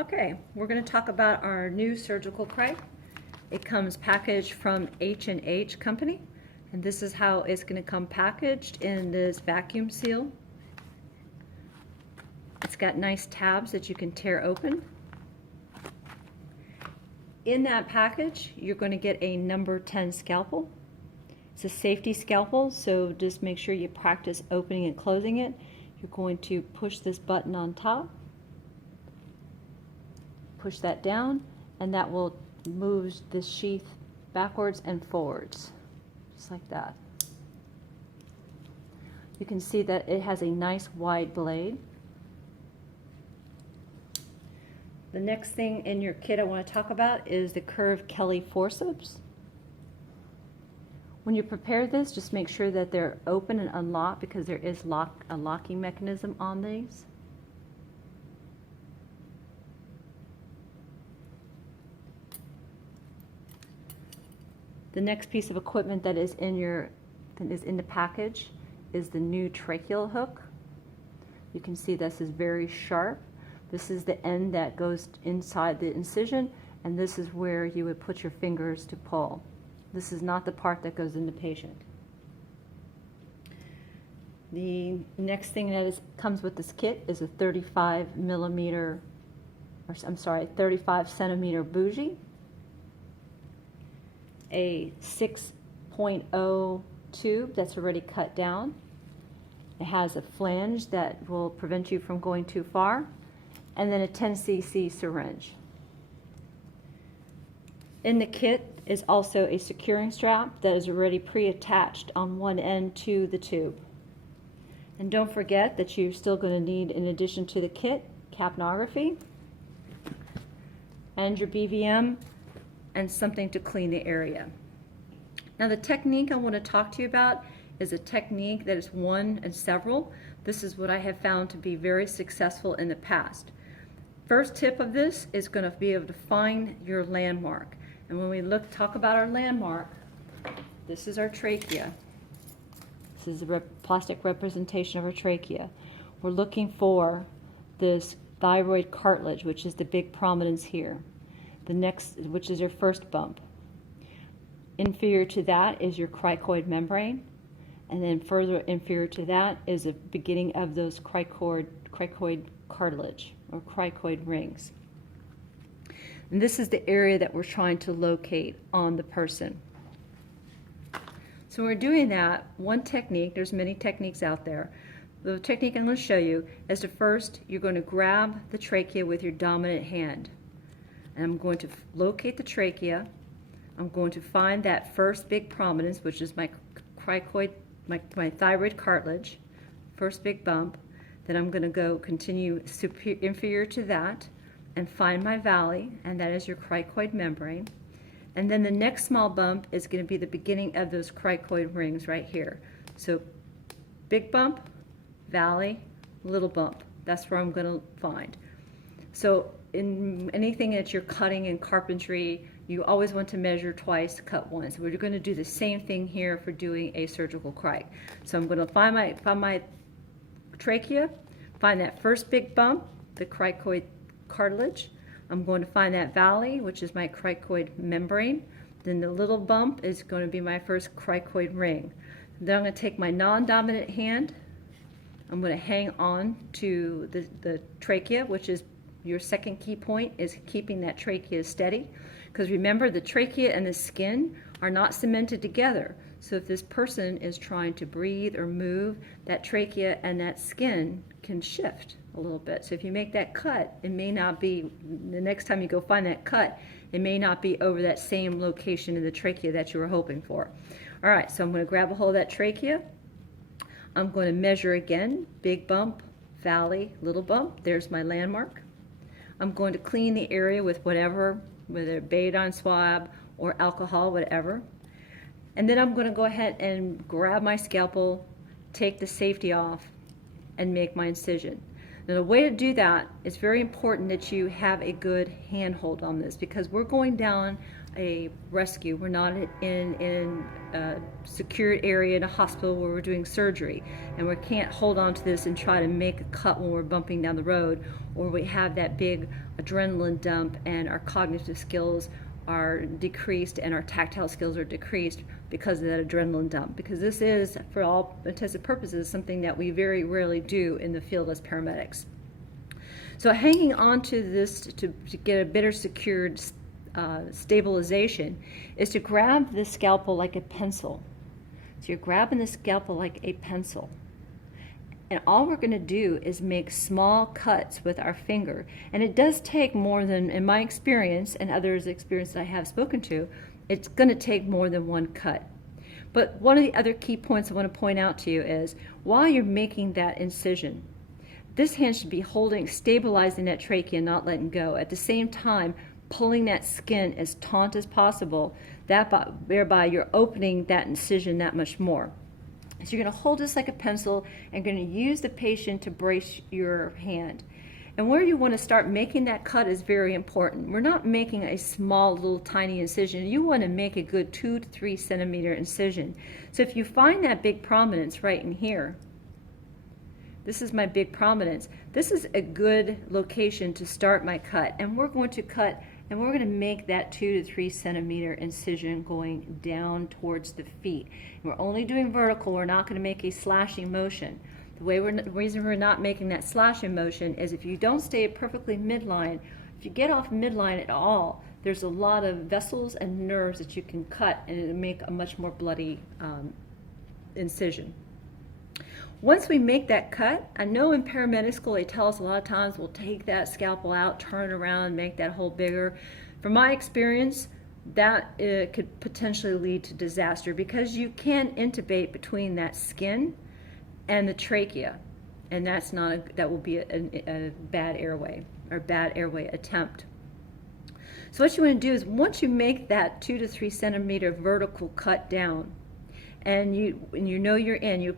Okay, we're going to talk about our new surgical Cric. It comes packaged from H&H Company, and this is how it's going to come packaged in this vacuum seal. It's got nice tabs that you can tear open. In that package, you're going to get a number 10 scalpel. It's a safety scalpel, so just make sure you practice opening and closing it. You're going to push this button on top. Push that down, and that will move this sheath backwards and forwards, just like that. You can see that it has a nice wide blade. The next thing in your kit I want to talk about is the curved Kelly forceps. When you prepare this, just make sure that they're open and unlocked, because there is a locking mechanism on these. The next piece of equipment that is in the package is the new tracheal hook. You can see this is very sharp. This is the end that goes inside the incision, and this is where you would put your fingers to pull. This is not the part that goes in the patient. The next thing that comes with this kit is a 35 centimeter bougie, a 6.0 tube that's already cut down. It has a flange that will prevent you from going too far, and then a 10 cc syringe. In the kit is also a securing strap that is already pre-attached on one end to the tube. And don't forget that you're still going to need, in addition to the kit, capnography and your BVM and something to clean the area. Now, the technique I want to talk to you about is a technique that is one and several. This is what I have found to be very successful in the past. First tip of this is going to be able to find your landmark. And when we talk about our landmark, this is our trachea. This is a plastic representation of our trachea. We're looking for this thyroid cartilage, which is the big prominence here. The next, which is your first bump. Inferior to that is your cricoid membrane, and then further inferior to that is the beginning of those cricoid cartilage or cricoid rings. And this is the area that we're trying to locate on the person. So when we're doing that, one technique, there's many techniques out there. The technique I'm going to show you is first, you're going to grab the trachea with your dominant hand. And I'm going to locate the trachea. I'm going to find that first big prominence, which is my cricoid, my thyroid cartilage, first big bump. Then I'm going to go continue inferior to that and find my valley, and that is your cricoid membrane. And then the next small bump is going to be the beginning of those cricoid rings right here. So big bump, valley, little bump. That's where I'm going to find. So in anything that you're cutting in carpentry, you always want to measure twice, cut once. We're going to do the same thing here for doing a surgical Cric. So I'm going to find my trachea, find that first big bump, the cricoid cartilage. I'm going to find that valley, which is my cricoid membrane. Then the little bump is going to be my first cricoid ring. Then I'm going to take my non-dominant hand. I'm going to hang on to the trachea, which is your second key point, is keeping that trachea steady. Because remember, the trachea and the skin are not cemented together. So if this person is trying to breathe or move, that trachea and that skin can shift a little bit. So if you make that cut, it may not be, the next time you go find that cut, it may not be over that same location in the trachea that you were hoping for. All right, so I'm going to grab a hold of that trachea. I'm going to measure again, big bump, valley, little bump. There's my landmark. I'm going to clean the area with whatever, whether betadine swab or alcohol, whatever. And then I'm going to go ahead and grab my scalpel, take the safety off, and make my incision. Now, the way to do that, it's very important that you have a good handhold on this, because we're going down a rescue. We're not in a secured area in a hospital where we're doing surgery, and we can't hold on to this and try to make a cut when we're bumping down the road, or we have that big adrenaline dump and our cognitive skills are decreased and our tactile skills are decreased because of that adrenaline dump. Because this is, for all intents and purposes, something that we very rarely do in the field as paramedics. So hanging on to this to get a better secured stabilization is to grab the scalpel like a pencil. So you're grabbing the scalpel like a pencil. And all we're going to do is make small cuts with our finger. And it does take more than, in my experience and others' experience that I have spoken to, it's going to take more than one cut. But one of the other key points I want to point out to you is, while you're making that incision, this hand should be holding, stabilizing that trachea, not letting go. At the same time, pulling that skin as taut as possible, thereby you're opening that incision that much more. So you're going to hold this like a pencil and going to use the patient to brace your hand. And where you want to start making that cut is very important. We're not making a small little tiny incision. You want to make a good 2 to 3 centimeter incision. So if you find that big prominence right in here, this is my big prominence, this is a good location to start my cut. And we're going to cut, and we're going to make that 2 to 3 centimeter incision going down towards the feet. And we're only doing vertical. We're not going to make a slashing motion. The reason we're not making that slashing motion is if you don't stay perfectly midline, if you get off midline at all, there's a lot of vessels and nerves that you can cut, and it'll make a much more bloody incision. Once we make that cut, I know in paramedic school they tell us a lot of times we'll take that scalpel out, turn it around, and make that hole bigger. From my experience, that could potentially lead to disaster, because you can intubate between that skin and the trachea, and that's not that will be a bad airway or bad airway attempt. So what you want to do is, once you make that 2 to 3 centimeter vertical cut down, and you know you're in, you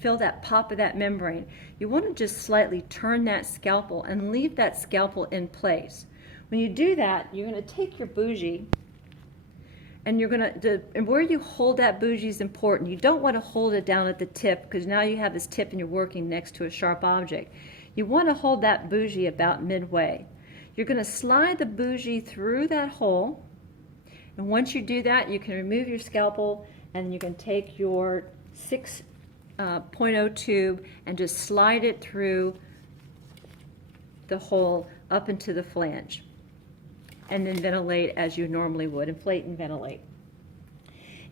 feel that pop of that membrane, you want to just slightly turn that scalpel and leave that scalpel in place. When you do that, you're going to take your bougie, and you're going to, and where you hold that bougie is important. You don't want to hold it down at the tip, because now you have this tip and you're working next to a sharp object. You want to hold that bougie about midway. You're going to slide the bougie through that hole, and once you do that, you can remove your scalpel, and you can take your 6.0 tube and just slide it through the hole up into the flange, and then ventilate as you normally would, inflate and ventilate.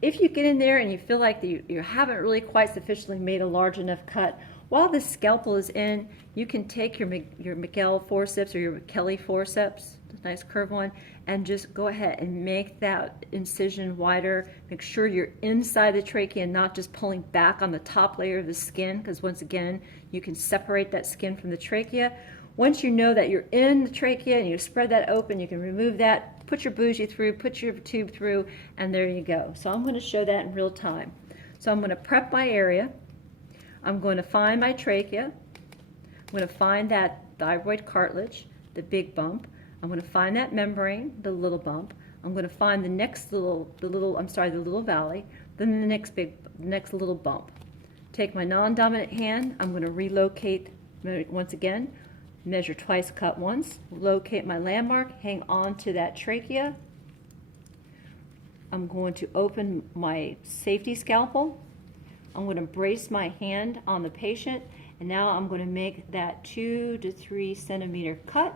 If you get in there and you feel like you haven't really quite sufficiently made a large enough cut, while the scalpel is in, you can take your Miguel forceps or your Kelly forceps, a nice curved one, and just go ahead and make that incision wider. Make sure you're inside the trachea and not just pulling back on the top layer of the skin, because once again, you can separate that skin from the trachea. Once you know that you're in the trachea and you spread that open, you can remove that, put your bougie through, put your tube through, and there you go. So I'm going to show that in real time. So I'm going to prep my area. I'm going to find my trachea. I'm going to find that thyroid cartilage, the big bump. I'm going to find that membrane, the little bump. I'm going to find the little valley, then the next little bump. Take my non-dominant hand. I'm going to relocate once again. Measure twice, cut once. Locate my landmark. Hang on to that trachea. I'm going to open my safety scalpel. I'm going to brace my hand on the patient, and now I'm going to make that 2 to 3 centimeter cut.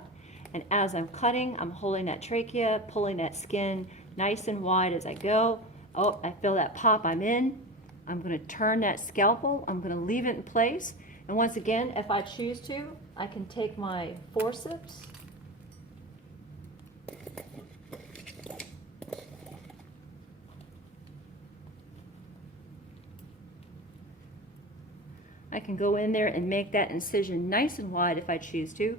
And as I'm cutting, I'm holding that trachea, pulling that skin nice and wide as I go. Oh, I feel that pop, I'm in. I'm going to turn that scalpel. I'm going to leave it in place. And once again, if I choose to, I can take my forceps I can go in there and make that incision nice and wide if I choose to,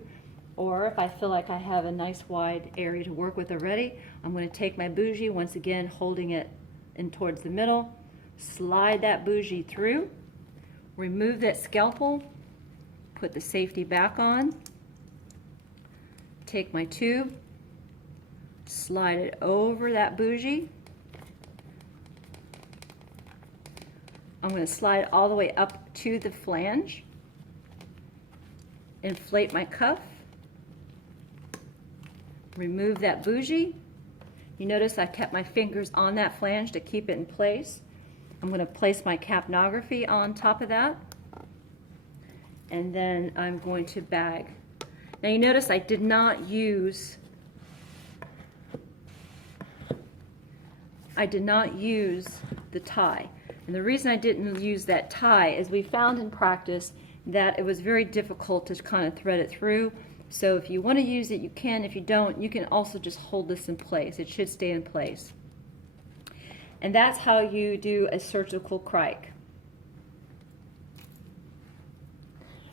or if I feel like I have a nice wide area to work with already, I'm going to take my bougie, once again holding it in towards the middle, slide that bougie through, remove that scalpel, put the safety back on, take my tube, slide it over that bougie. I'm going to slide all the way up to the flange, inflate my cuff, remove that bougie. You notice I kept my fingers on that flange to keep it in place. I'm going to place my capnography on top of that, and then I'm going to bag. Now you notice I did not use the tie. And the reason I didn't use that tie is we found in practice that it was very difficult to kind of thread it through. So if you want to use it, you can. If you don't, you can also just hold this in place. It should stay in place. And that's how you do a surgical cric.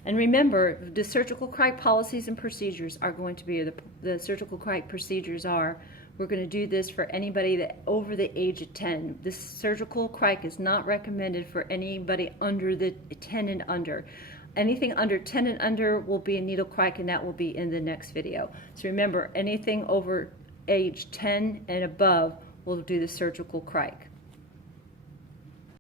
And remember, the surgical cric policies and procedures are going to be, the surgical cric procedures are, we're going to do this for anybody that over the age of 10. This surgical cric is not recommended for anybody under the 10 and under. Anything under 10 and under will be a needle cric, and that will be in the next video. So remember, anything over age 10 and above will do the surgical cric.